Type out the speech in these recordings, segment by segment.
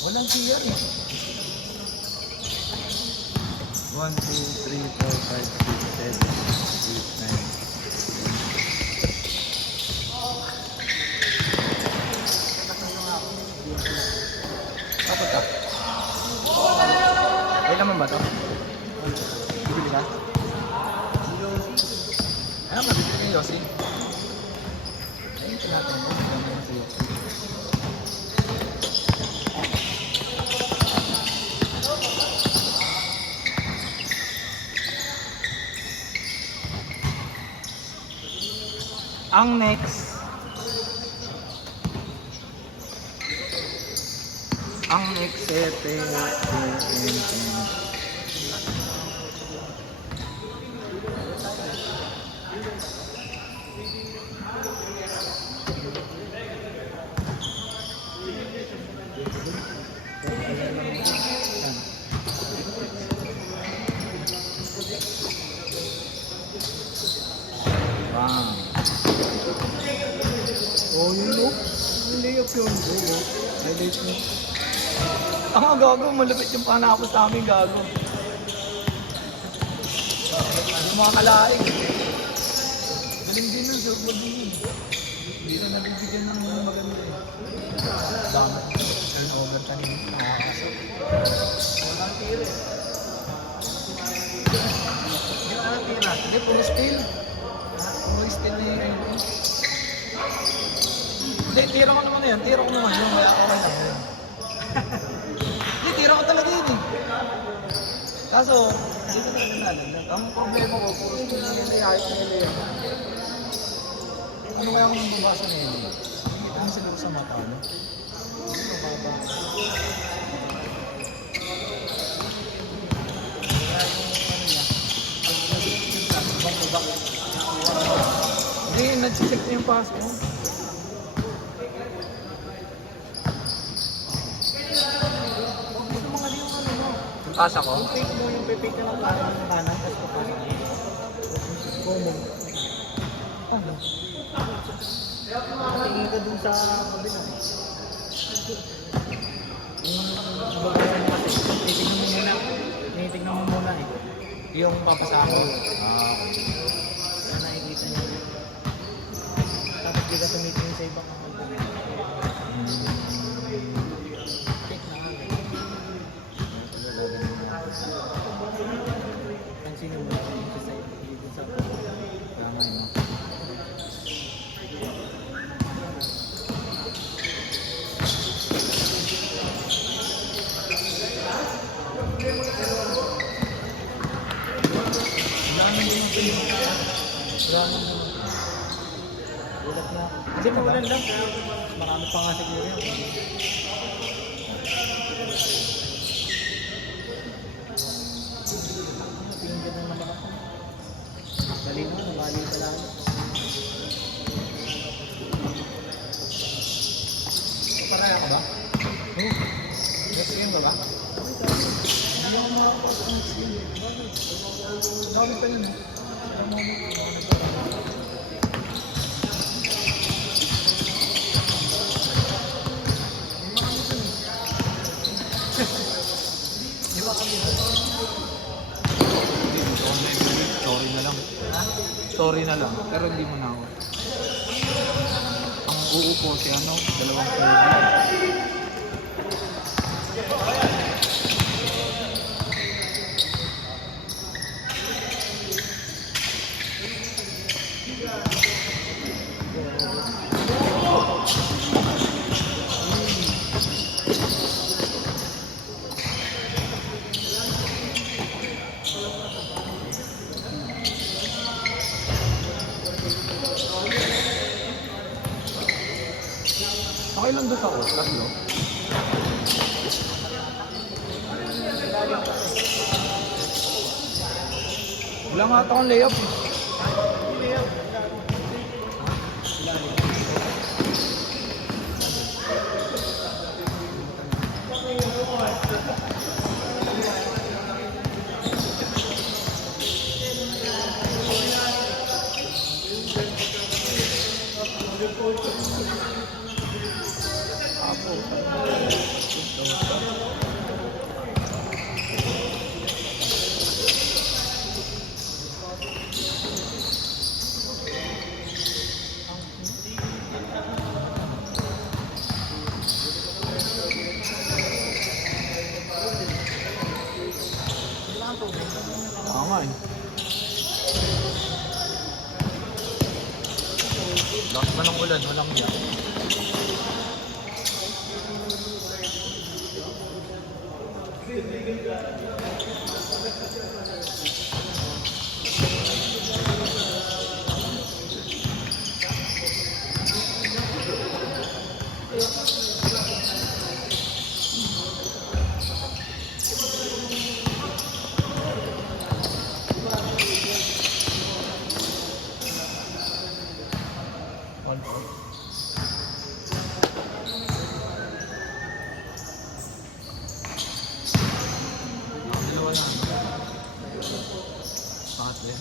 Walang CR eh. 1, 2, 3, 4, 5, 6, 7, 8, 9. Tapos ka? Ay naman ba ito? Bibili ka? Ano ba bibili kayo, Yossi? Ayun ito natin. Ang next wow. Oh, yun no? Yung layup yun. Highlight mo. Ang gago, malapit yung panapos namin, gago. Yung mga kalaing. Galing din nun, sir. Hindi na nabibigyan ng mga maganda eh. Dami. Turnover tanim. Nakakasok. Walang tira eh. Hindi ka na tira. Hindi, puro steal. Puro steal na yun. Hindi, tira ko naman na yan. Tira ko naman yun. Wala ko lang yun. Hindi, tira ko talaga yun eh. Kaso, hindi ko na nalalag. Ang problema ko, puro steal na nila. Ayos na nila yun. Ano kaya kung nabasa na yun? Ano sila ko sa mata, no? Ano ba? Hindi, nag-check na yung pass mo. Pass ako? Yung fake mo, yung fake ka lang parang ng kanan, tapos papasok mo. Boom. Ano? Tingin ka dun sa kabila. Yung nabagawa mo kasi, tinitignan mo muna eh. Yung papasako. Sana nakikita niya. Tapos di ka tumitingin sa ibang mga check na agad. Pansin mo lang yung sa side. Dito sa tama yun. Ulat na. Kasi mawalan lang. Marami pa nga siguro yun. Tingin ka ng makakapang. Dali mo, nabali ka lang. Paraya ka ba? Oo. Yes, yun ba ba? Hindi ako makakapang yun. Dami pa yun. Di ba kami? Sorry na lang. Sorry na lang. Pero hindi mo na ako. Ang uupo si ano, dalawang pwede. Okay lang doon sa oras, tatlo. Wala nga ata akong layup eh. Apo. lang yan. Dalawa lang. Pangatlo yan.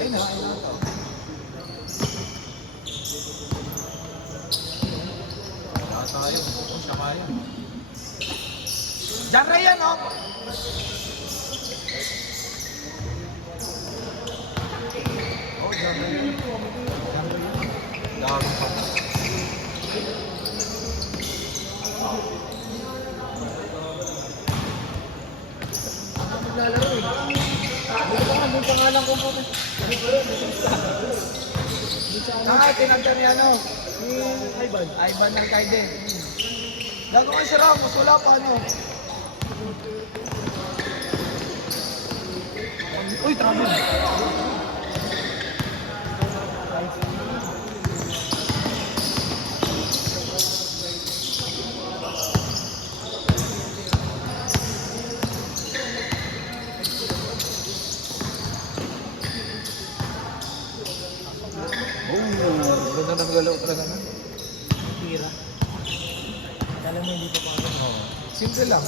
Ayun na ito. Wala tayo. Kung siya kaya. Diyan rin yan, oh! Oh, diyan rin yan. Dami pa. Naglalaro eh. Doon pa nga lang kung po. Saka tinagdan ni ano? Ivan. Ivan ng Kaiden. Gagawin si Ramos, wala pa ano. Uy, travel. Ganda ng galaw talaga na. Tira. Alam mo hindi pa pa ano. Simple lang.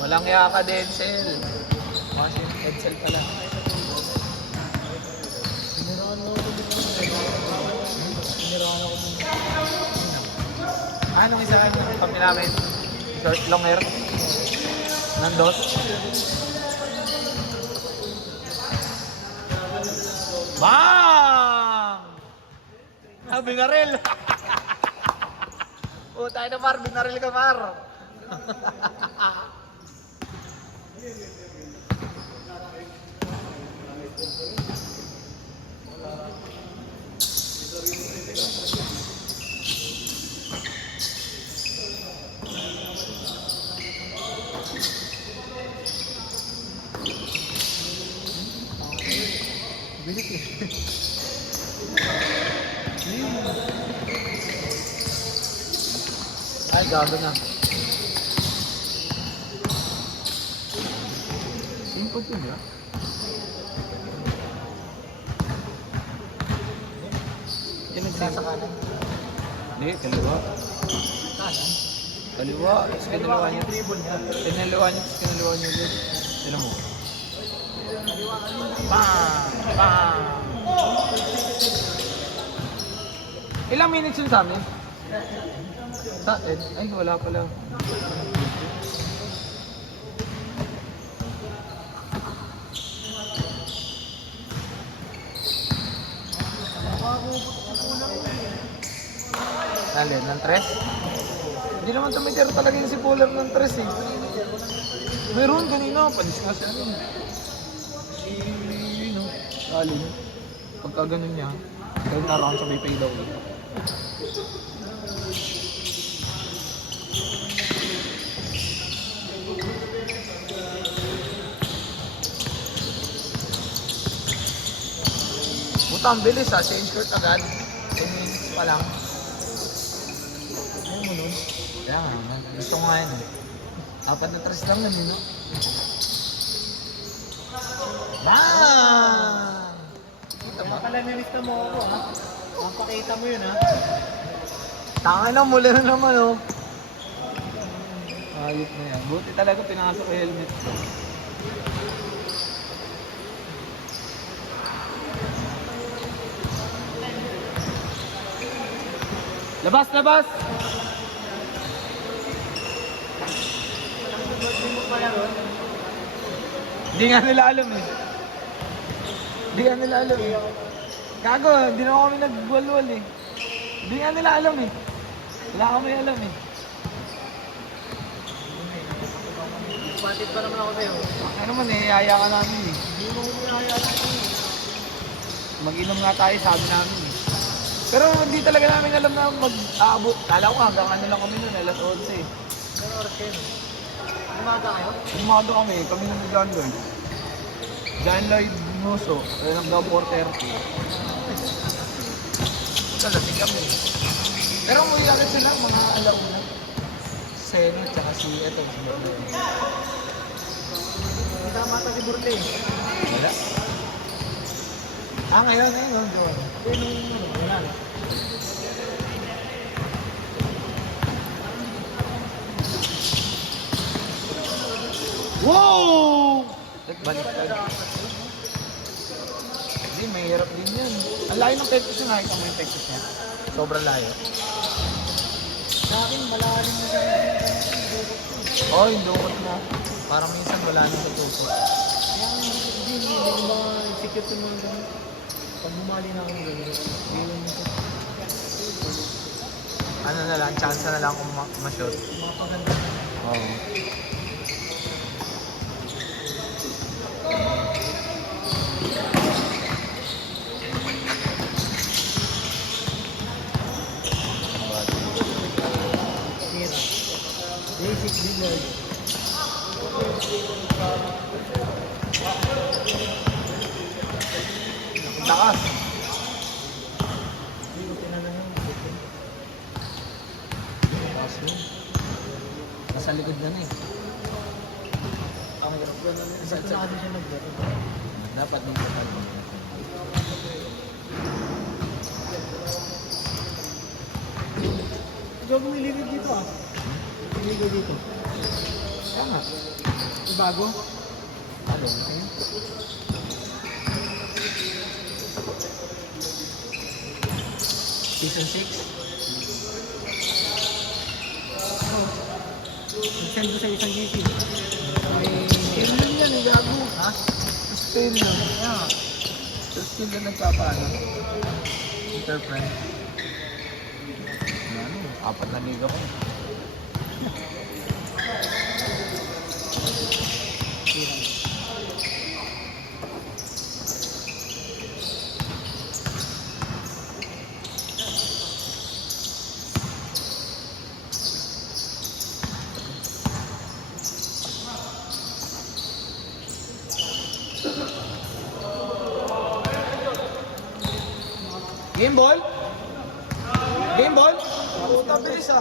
Walang iya ka, Denzel. Kasi Denzel pala. Pinirahan mo ako dito. Pinirahan ako dito. Anong isa lang yung kami namin? Short long hair? Nandos? Bang! Binaril! Tayo na Mar, binaril ka Mar! Bilis eh. Ay, gago na. Simple yun, ya? Yan Nasa kanan. Hindi, kaliwa. Kanan? Kaliwa. Tapos kinaliwa niya. Kinaliwa niya. Tapos kinaliwa niya ulit. Tinan mo. Bang! Bang! Ilang minutes yun sa amin? Sa atin? Ay, wala pala. Alin, ng tres? Hindi naman tumitira talaga yung si Puller ng tres eh. Meron kanina, pa-discuss yan. No, sali. Pagka ganun niya, dahil naroon sa may pay daw. Buta, ang bilis ha, change court agad. 10 minutes pa lang. Ayaw mo nun? Kaya nga naman, gusto ko nga yun eh. 4 na tres lang namin, no? Bang! Kita ba? Kala nilista mo ako ha. Napakita mo yun ha. Tangay na, muli na naman oh. Ayot na yan. Buti talaga pinasok yung helmet ko. Labas, labas! Hindi nga nila alam eh. Hindi nga nila alam eh. Gago, hindi na kami nagwalwal eh. Hindi nga nila alam eh. Wala kami alam eh. Batid pa naman ako sa'yo. Ano man eh, haya ka namin eh. Hindi mo ko pinahaya sa'yo. Mag-inom nga tayo, sabi namin eh. Pero hindi talaga namin alam na mag-aabot. Kala ko hanggang ano lang kami nun, alas 11 eh. Anong oras kayo? Umaga kayo? Umaga kami ng John Lloyd. John Lloyd Muso, nag-daw 4:30. Talasig kami. Pero umuwi agad sila, mga alauna. Seno, tsaka si Eto. Hindi tama ata si Burle. Wala. Ngayon, Joel. Hindi wala na. Wow! Baliktad. Hindi, mahirap din yan. Ang layo ng Texas niya, nakita mo yung Texas niya. Sobrang layo. Sa akin, malalim na siya. Oh, yung dukot na. Parang minsan wala na sa puso. Kaya hindi ko mga secret yung mga ganun. Pag bumali na ako ng ganun, hindi ko nito. Ano na lang, chance na lang kung ma-shoot. Mapaganda na. Oo. Mira. Basic billiard. Takas. Hindi ko tinanong yung basic. Takas mo. Nasa likod na eh. Ang hirap ko na. Dito na kasi siya naglaro. Dapat nung kapal. Jogo nililigid dito ah. Nililigid dito. Kaya nga. Yung bago? Ano? Season 6? Nag-send ko sa isang GC. Still lang yan, eh, gago. Ha? Still lang. Yeah. Still lang nagpapaano. Interfriend. Ano? 4 na liga ko. Game ball? Game ball? Puta, bilis ah.